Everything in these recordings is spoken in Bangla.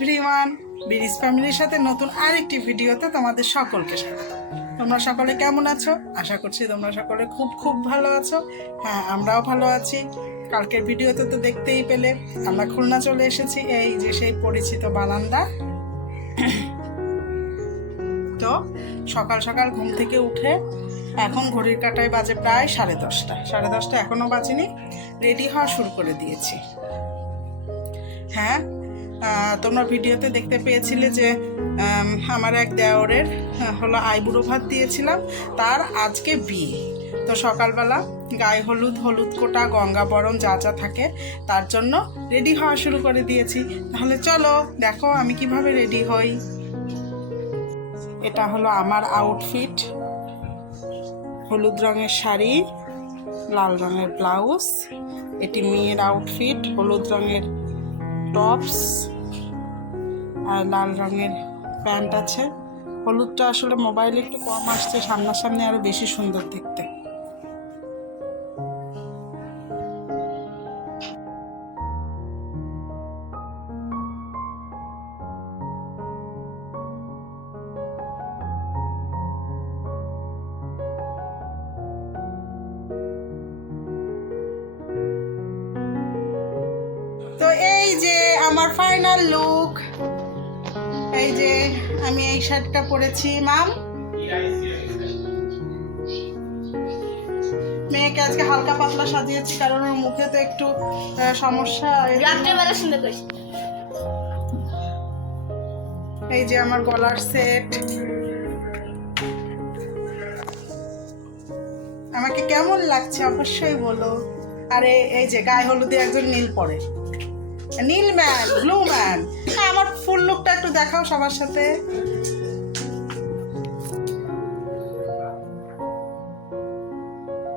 এভরিওয়ান, বিরিজ ফ্যামিলির সাথে নতুন আরেকটি ভিডিওতে তোমাদের সকলকে স্বাগত। তোমরা সকলে কেমন আছো? আশা করছি তোমরা সকলে খুব খুব ভালো আছো। হ্যাঁ, আমরাও ভালো আছি। কালকের ভিডিওতে তো দেখতেই পেলে আমরা খুলনা চলে এসেছি, এই যে সেই পরিচিত বারান্দা। তো সকাল সকাল ঘুম থেকে উঠে এখন ঘড়ির কাঁটায় বাজে প্রায় 10:30 এখনো বাজেনি, রেডি হওয়া শুরু করে দিয়েছি। হ্যাঁ, তোমরা ভিডিওতে দেখতে পেয়েছিলে যে আমার এক দেওরের হলো আইবুড়ো ভাত দিয়েছিলাম, তার আজকে বিয়ে। তো সকালবেলা গায়ে হলুদ কোটা গঙ্গাবরণ যা যা থাকে তার জন্য রেডি হওয়া শুরু করে দিয়েছি। তাহলে চলো দেখো আমি কিভাবে রেডি হই। এটা হলো আমার আউটফিট, হলুদ রঙের শাড়ি, লাল রঙের ব্লাউজ। এটি মেয়ের আউটফিট, হলুদ রঙের টপস আর লাল রঙের প্যান্ট আছে। হলুদটা আসলে মোবাইলে একটু কম আসছে, সামনাসামনি আরো বেশি সুন্দর দেখতে। তো এই যে আমার ফাইনাল লুক, এই যে আমি এই শার্টটা পরেছি। মাম, মেয়েকে আজকে হালকা পাতলা সাজিয়েছি কারণ ওর মুখে তো একটু সমস্যা। এই যে আমার গলার সেট। আমাকে কেমন লাগছে অবশ্যই বলো। আরে এই যে গায়ে হলুদে একজন নীল পরে, নীল ম্যান, ব্লু ম্যান। আমার ফুল লুকটা একটু দেখাও সবার সাথে।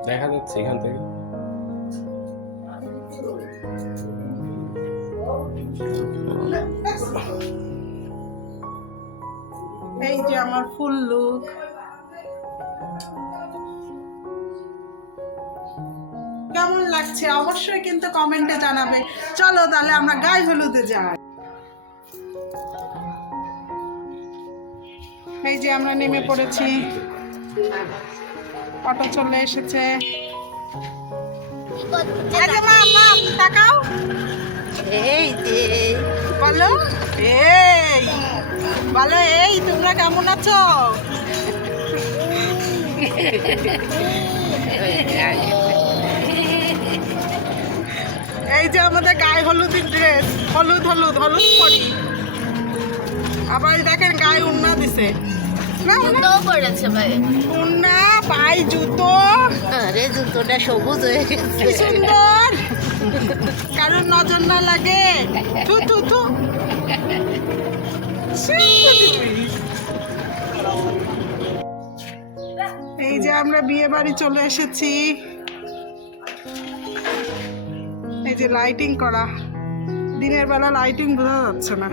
দেখা যাচ্ছে এখান থেকে। এই যে আমার ফুল লুক। কেমন লাগছে অবশ্যই কিন্তু কমেন্টে জানাবে। চলো তাহলে আমরা গায়ে হলুদে যাই। এই যে আমরা নেমে পড়েছি, অটো চলে এসেছে। তাকাও, এই যে বলো, এই বলো, এই তোমরা কেমন আছো? এই যে আমাদের গায়ে হলুদের ড্রেস, হলুদ হলুদ হলুদ পরি। আবার দেখেন গায়ে উন্না দিছে, উন্না পাই জুতো। আরে জুতোটা সবুজ হয়ে গেছে, সুন্দর, কারণ নজর না লাগে। থু থু থু। এই যে আমরা বিয়ে বাড়ি চলে এসেছি। এই যে লাইটিং করা, দিনের বেলা লাইটিং বোঝা যাচ্ছে না।